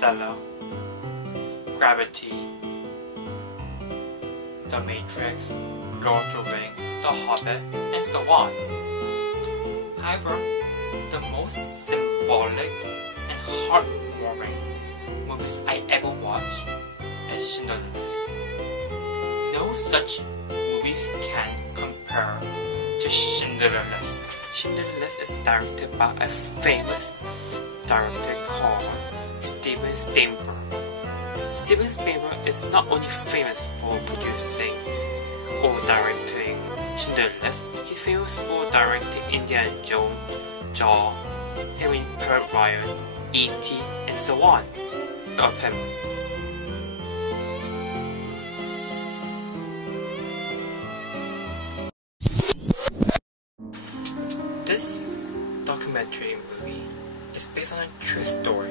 Interstellar, Gravity, The Matrix, Lord of the Rings, The Hobbit, and so on. However, the most symbolic and heartwarming movies I ever watched is Schindler's List. No such movies can compare to Schindler's List. Schindler's List is directed by a famous director called Steven Spielberg. Steven Spielberg is not only famous for producing or directing Schindler's List, he's famous for directing Indiana Jones, Jaws, Saving Private Ryan, E.T., and so on. Of him. This documentary movie is based on a true story.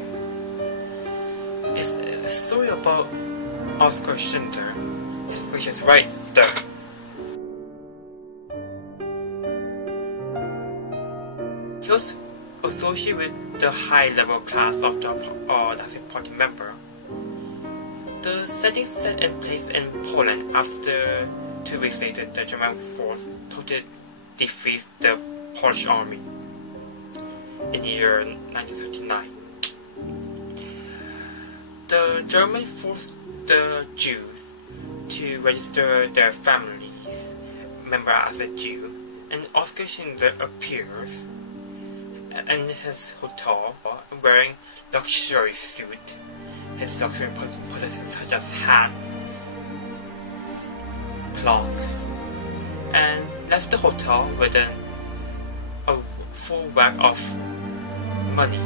It's a story about Oscar Schindler, which is right there. He was associated with the high-level class of the Nazi Party member. The setting set in place in Poland after 2 weeks later the German force totally defeats the Polish army in the year 1939. The German forced the Jews to register their families member as a Jew, and Oscar Schindler appears in his hotel wearing luxury suit, his luxury possessions such as hat, clock, and left the hotel with a full bag of money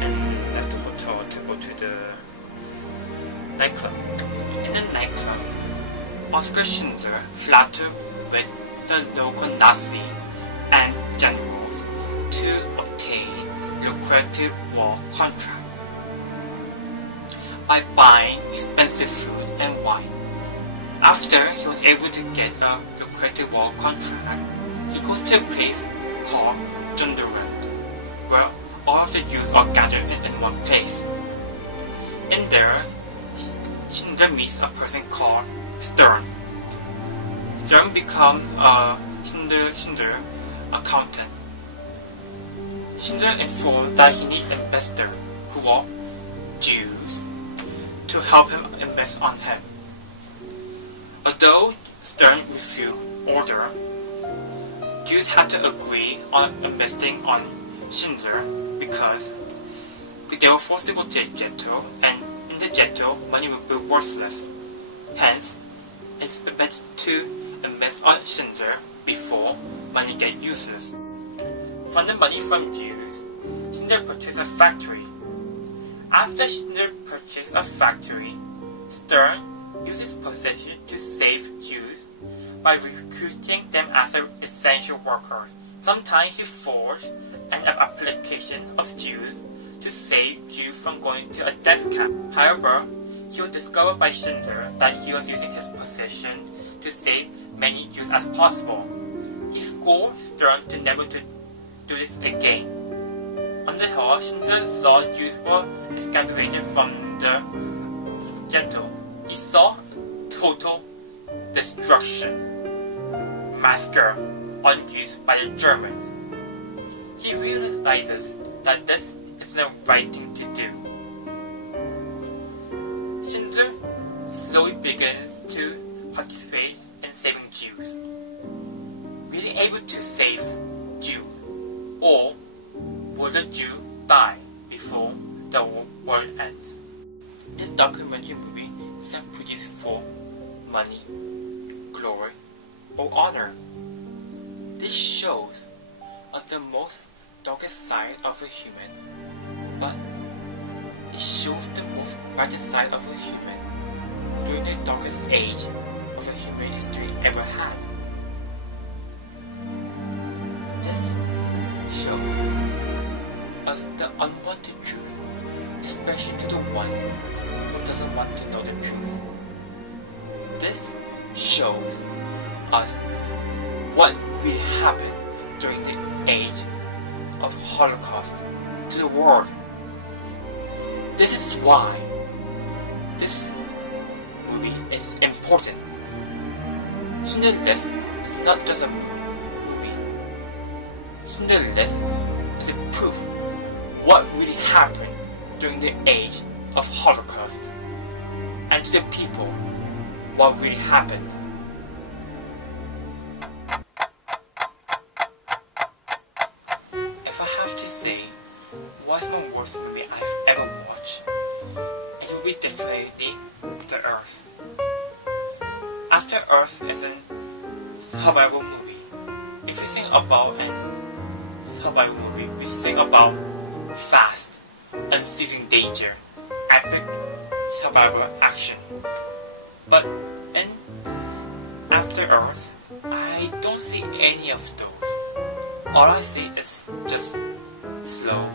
and left the hotel to go to the nightclub. In the nightclub, Oscar Schindler flattered with the local Nazi and generals to obtain lucrative war contracts by buying expensive food and wine. After he was able to get a lucrative war contract, he goes to a place called Schindler, where all of the Jews are gathered in one place. In there, Schindler meets a person called Stern. Stern becomes a Schindler accountant. Schindler informed that he needs investors who are Jews to help him invest on him. Although Stern refused order, Jews had to agree on investing on Schindler because they were forced to go to the ghetto, and in the ghetto money would be worthless. Hence, it's better to invest on Schindler before money gets useless. From the money from Jews, Schindler purchased a factory. After Schindler purchased a factory, Stern used his position to save Jews by recruiting them as essential workers. Sometimes he forged an application of Jews to save Jews from going to a death camp. However, he was discovered by Schindler that he was using his position to save many Jews as possible. He scored Stern to never do this again. On the whole, Schindler saw Jews were excavated from the ghetto. He saw total destruction, massacre on Jews by the Germans. He realizes that this is the right thing to do. Schindler slowly begins to participate in saving Jews. Being able to save Jews, or will the Jew die before the world ends? This documentary movie is not produced for money, glory, or honor. This shows us the most darkest side of a human, but it shows the most brightest side of a human during the darkest age of a human history ever had. This shows us the unwanted truth, especially to the one who doesn't want to know the truth. This shows us what really happened during the age of Holocaust to the world. This is why this movie is important. Schindler's List is not just a movie. Schindler's List is a proof what really happened during the age of Holocaust, and to the people what really happened. If I have to say what's my worst movie I've ever watched, it will be definitely After Earth. After Earth is a survival movie. If we think about a survival movie, we think about fast, unceasing danger, epic survival action. But in After Earth, I don't see any of those. All I see is just slow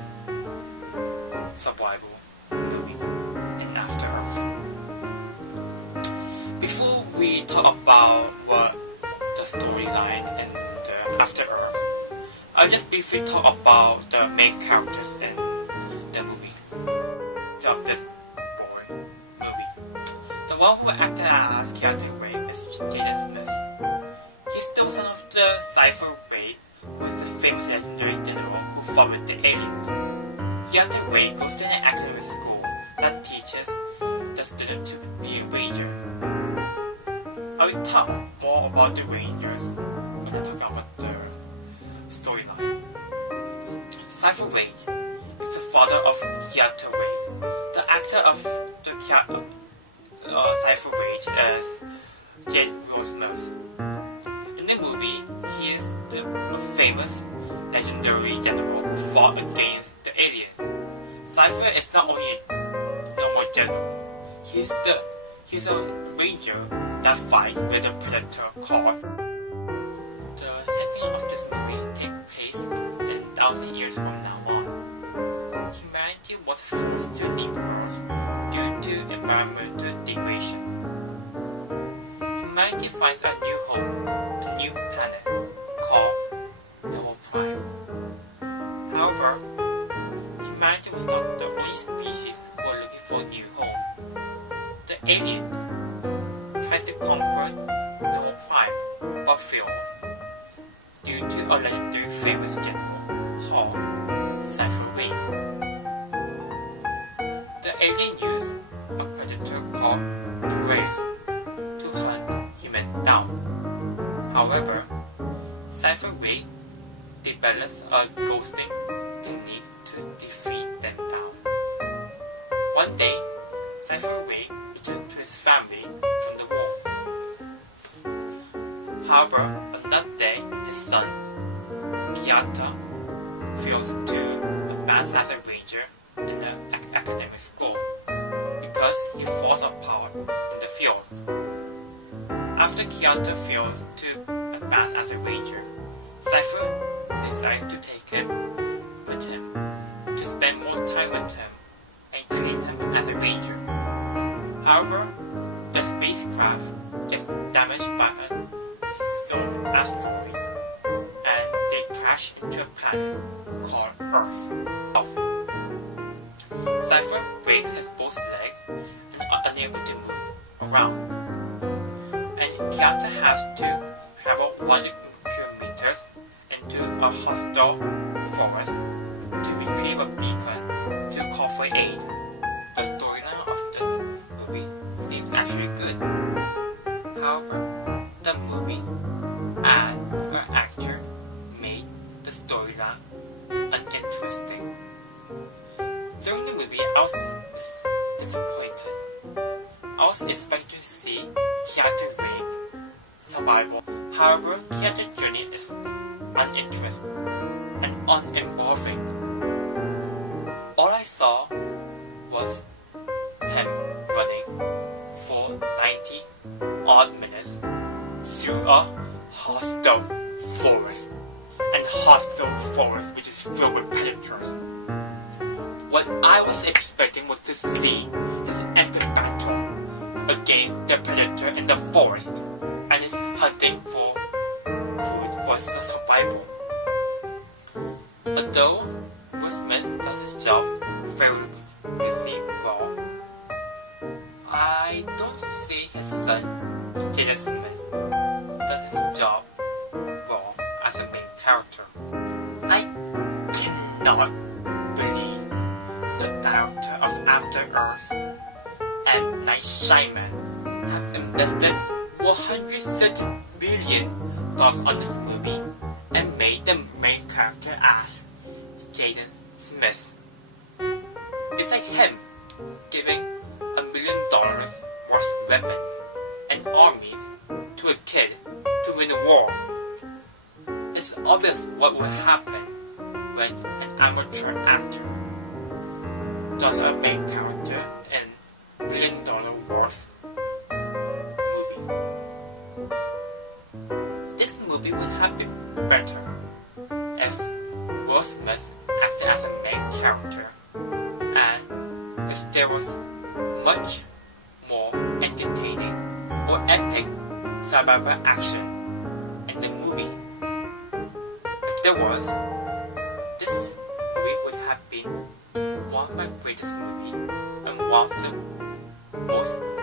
survival movie in After Earth. Before we talk about what the storyline in the After Earth, I'll just briefly talk about the main characters in the movie. Of this boy movie. The one who acted as Keanu Reeves is Jaden Smith. He's the son of the Cypher Wade, who is the famous legendary general who fought with the aliens. Keanu Reeves goes to an academic school that teaches the student to be a ranger. I will talk more about the rangers when I talk about the storyline. Cypher Wade is the father of Keanu Reeves. The actor of the Cypher Wade is Jed Smith. In the movie, he is the famous legendary general who fought against the alien. Cypher is not only a normal general, he's a ranger that fights with a predator called. The setting of this movie takes place in 1,000 years from now on. Humanity was forced to leave Earth due to environmental degradation. Humanity finds a new home, a new planet, called Nova Prime. However, humanity was not the only species who were looking for a new home. The alien tries to conquer Nova Prime, but fails due to a legendary famous general called Cypher Wade. The alien used a predator called the Wraith to hunt humans down. However, Cypher Wade develops a ghosting technique to defeat them down. One day, Cypher Wade returns to his family from the war. However, on that day, his son, Keanu, fails to advance as a ranger in the academic school because he falls apart in the field. After Keanu fails to advance as a ranger, Cypher decides to take him with him to spend more time with him and train him as a ranger. However, the spacecraft gets damaged by a storm asteroid and they crash into a planet called Earth. Cypher breaks his both legs and are unable to move around. And Keanu has to travel 100 kilometers into a hostile forest to retrieve a beacon to call for aid. The storyline of this movie seems actually good. However, the movie and her actor made the storyline uninteresting. During the movie, I was disappointed. I was expecting to see Keanu Reeves survival. However, Keanu's journey is uninteresting and uninvolving. All I saw was him running for 90 odd minutes through a hostile forest, and hostile forest which is filled with predators. What I was expecting was to see his epic battle against the predator in the forest and his hunting for food for survival. Although Will Smith does his job very received Well, I don't see his son, Jaden Smith, does his job well as a main character. I cannot believe the director of After Earth and Night Shyamalan has invested $130 billion on this movie and made the main character as Jaden Smith. It's like him giving $1 million worth of weapons and armies to a kid to win a war. It's obvious what will happen when an amateur actor does a main character in $1 million worth movie. This movie would have been better if Will Smith acted as a main character and if there was much more entertaining or epic survival action in the movie. If there was, this movie would have been one of my greatest movies and one of the most